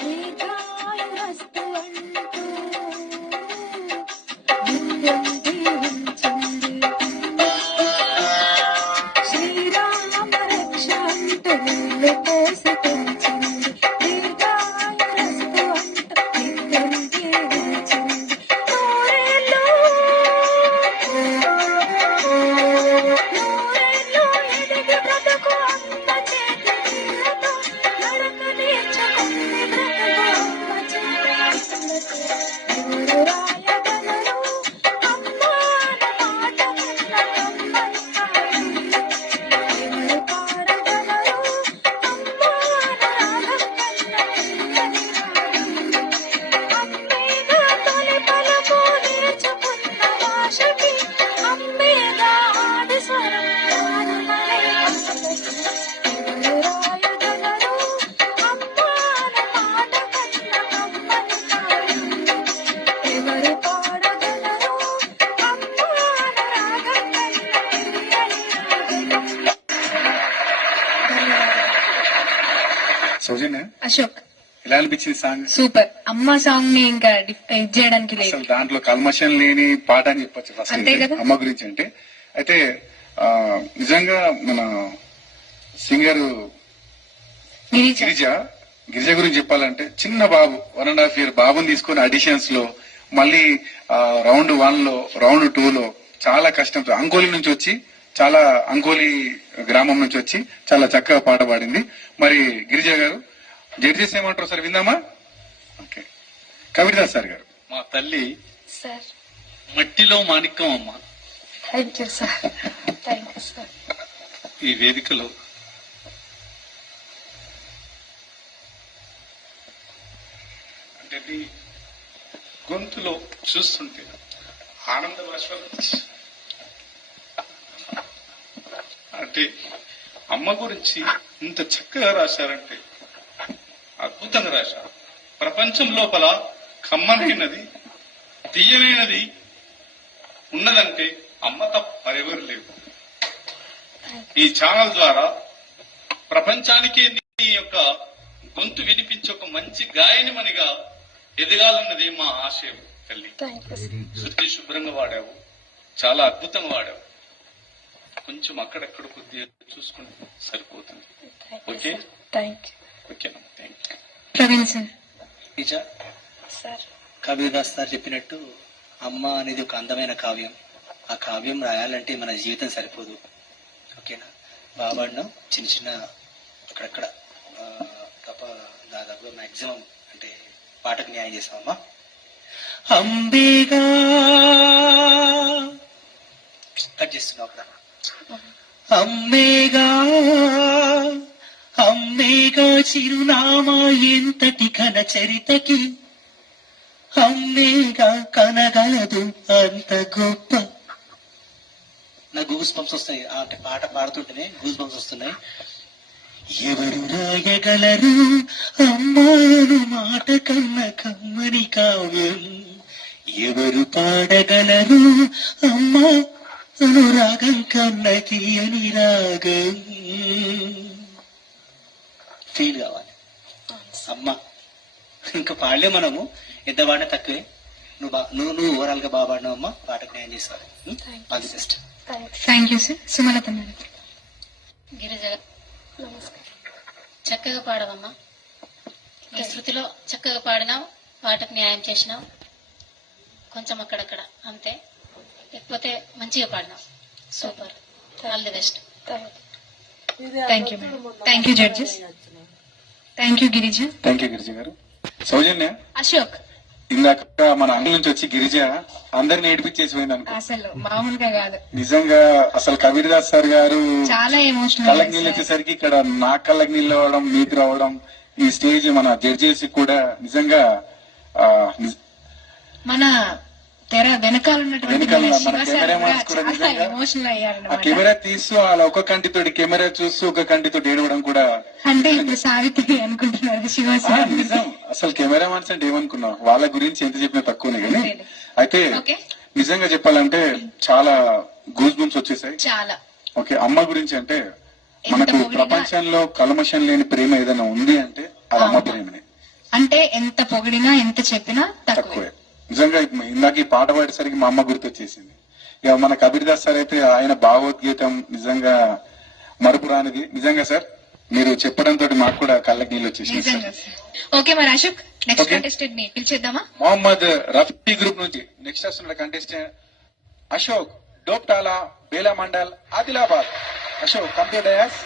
దీర్ఘాయురస్తు అంటూ నిత్యం దీవించండి. శ్రీరామ రక్ష అంటూ నిన్ను పోసి పెంచండి. దీర్ఘాయురస్తు అంటూ నిత్యం దీవించండి. నూరేళ్ళు ఎదిగి బ్రతుకు అమ్మ చేతి నీళ్ళతో నడక నేర్చుకుంది బ్రతుకు అమ్మ చేతి నీళ్ళతో. ఎవరు రాయగలరు అమ్మ అన్న మాట కన్న కమ్మని పాటలు? ఎవరు పాడగలరు అమ్మ అన్న రాగం కన్న తీయని రాగం? అమ్మేగా తొలి పలుకు నేర్చుకున్న భాషకి, అమ్మేగా ఆది స్వరం గానమనే పాటకి. ఎవరు రాయగలరు అమ్మ అన్న మాట కన్న కమ్మని పాటలు? ఎవరు పాడగలరు అమ్మ అన్న రాగం కన్న తీయని రాగం? సౌజన్య, అశోక్ ఎలా అనిపించింది సాంగ్? సూపర్. అమ్మ సాంగ్ ని ఇంకా ఇది చేయడానికి లేదు. అసలు దాంట్లో కల్మషం లేని పాట అని చెప్పొచ్చు ఫస్ట్ అంతే కదా? అమ్మ గురించి అంటే. అయితే నిజంగా మన సింగర్ గిరిజ గిరిజ గురించి చెప్పాలంటే, చిన్న బాబు 1.5 year బాబుని తీసుకుని ఆడిషన్స్ లో, మళ్ళీ రౌండ్ 1 లో, రౌండ్ 2 లో చాలా కష్టంతో అంకోలి నుంచి వచ్చి, చాలా అంకోలి గ్రామం నుంచి వచ్చి చాలా చక్కగా పాట పాడింది. మరి గిరిజ గారు జడ్జెస్ ఏమంటారు సార్ విందామా? ఓకే, కవిదాస్ సార్ గారు. మా తల్లి సార్. మట్టిలో మాణిక్యం అమ్మ. Thank you sir. Thank you sir. ఈ వేదికలో అంటే నీ గొంతులో చూస్తుంటే ఆనంద బాష్పాలు అంటే అమ్మ గురించి ఇంత చక్కగా రాశారంటే అద్భుతంగా రాశారు. ప్రపంచం లోపల కమ్మనైనది, తీయనైనది ఉన్నదంటే అమ్మ తప్ప మరెవరు లేవు. ఈ ఛానల్ ద్వారా ప్రపంచానికే నీ యొక్క గొంతు వినిపించే ఒక మంచి గాయనిమనిగా ఎదగాలన్నది మా ఆశయం తల్లి. శృతి శుభ్రంగా వాడావు, చాలా అద్భుతంగా వాడావు. కొంచెం అక్కడక్కడ కొద్దిగా చూసుకుంటే సరిపోతుంది. ఓకే, ఓకేనమ్మా, thank you. Praveen sir. Kabir Das sir చెప్పినట్టు అమ్మ అనేది ఒక అందమైన కావ్యం. ఆ కావ్యం రాయాలంటే మన జీవితం సరిపోదు. ఓకేనా? బాబాడినాం చిన్న చిన్న అక్కడక్కడ తప్ప దాదాపు మాక్సిమం అంటే పాటకు న్యాయం చేసామమ్మా. అంబేగా కట్ చేస్తున్నావు అక్కడ. అమ్మేగా అమ్మేగా చిరునామా ఎంతటి ఘన చరితకి, అమ్మేగా కనగలదు అంత గొప్ప. నాకు గూస్ బంప్స్ వస్తాయి ఆ పాట పాడుతుంటేనే గూస్ బంప్స్ వస్తున్నాయి. ఎవరు రాయగలరు అమ్మాను మాట కన్న కమ్మని కావ్యం? ఎవరు పాడగలరు అమ్మా అనురాగం కన్న తీయని రాగం? ఫీల్ కావాలి అమ్మ. ఇంకా పాడలే మనము, ఎంత పాడినా తక్కువే. నువ్వు ఓవరాల్ గా బాగా పాడినావు అమ్మా. పాటకు న్యాయం చేస్తావు. All the best. Thank you sir. Sumalatha madam. Girija చక్కగా పాడవమ్మా. ఈ శృతిలో చక్కగా పాడినావు, పాటకు న్యాయం చేసినావు. కొంచెం అక్కడక్కడ అంతే, లేకపోతే మంచిగా పాడినావు. Super, all the best. Thank you madam. Thank you judges. Thank you Girija. Thank you Girija garu. Soujanya, Ashok ఇందాక మన అంగ నుంచి వచ్చి గిరిజ అందరిని ఏడిపించేసిపోయింది అనుకో. అసలు మామూలుగా కాదు నిజంగా. అసలు కబీర్దాస్ సార్ గారు చాలా ఎమోషనల్. కళ్ళకి నీళ్ళు వచ్చేసరికి ఇక్కడ నా కళ్ళకి నీళ్ళు రావడం, మీకు రావడం, ఈ స్టేజ్ మన జడ్జెస్ కూడా నిజంగా మన తెర వెనకాల కెమెరా తీస్తూ అలా ఒక కంటితోటి కెమెరా చూస్తూ ఒక కంటితోటి ఏడవడం కూడా. అంటే ఇప్పుడు సావిత్రి అనుకుంటున్నారు శివ. నిజం, అసలు కెమెరా మాన్స్ అంటే ఏమనుకున్నావు? వాళ్ళ గురించి ఎంత చెప్పినా తక్కువనే కానీ. అయితే నిజంగా చెప్పాలంటే చాలా గూస్ బంప్స్ వచ్చేసాయి. చాలా. ఓకే, అమ్మ గురించి అంటే మనకు ప్రపంచంలో కల్మషం లేని ప్రేమ ఏదైనా ఉంది అంటే అది అమ్మ ప్రేమనే. అంటే ఎంత పొగిడినా ఎంత చెప్పినా తక్కువే. తక్కువే. నిజంగా ఇందాక ఈ పాట పాడేసరికి మా అమ్మ గుర్తొచ్చేసింది. ఇక మన కబీర్ దాస్ సార్ అయితే ఆయన భాగవద్గీతం నిజంగా మరుపురానిది. నిజంగా సార్ మీరు చెప్పడంతో మాకు కూడా కళ్ళకి నీళ్ళు వచ్చేసింది నిజంగా సార్. సార్. ఓకే మరి అశోక్, నెక్స్ట్ Okay. కంటెస్టెంట్ ని పిలిచేద్దామా? మొహమ్మద్ రఫీ గ్రూప్ నుంచి నెక్స్ట్ వస్తున్న contestant Ashok, Doptala, Bela mandal, Adilabad. Ashok, come to dais.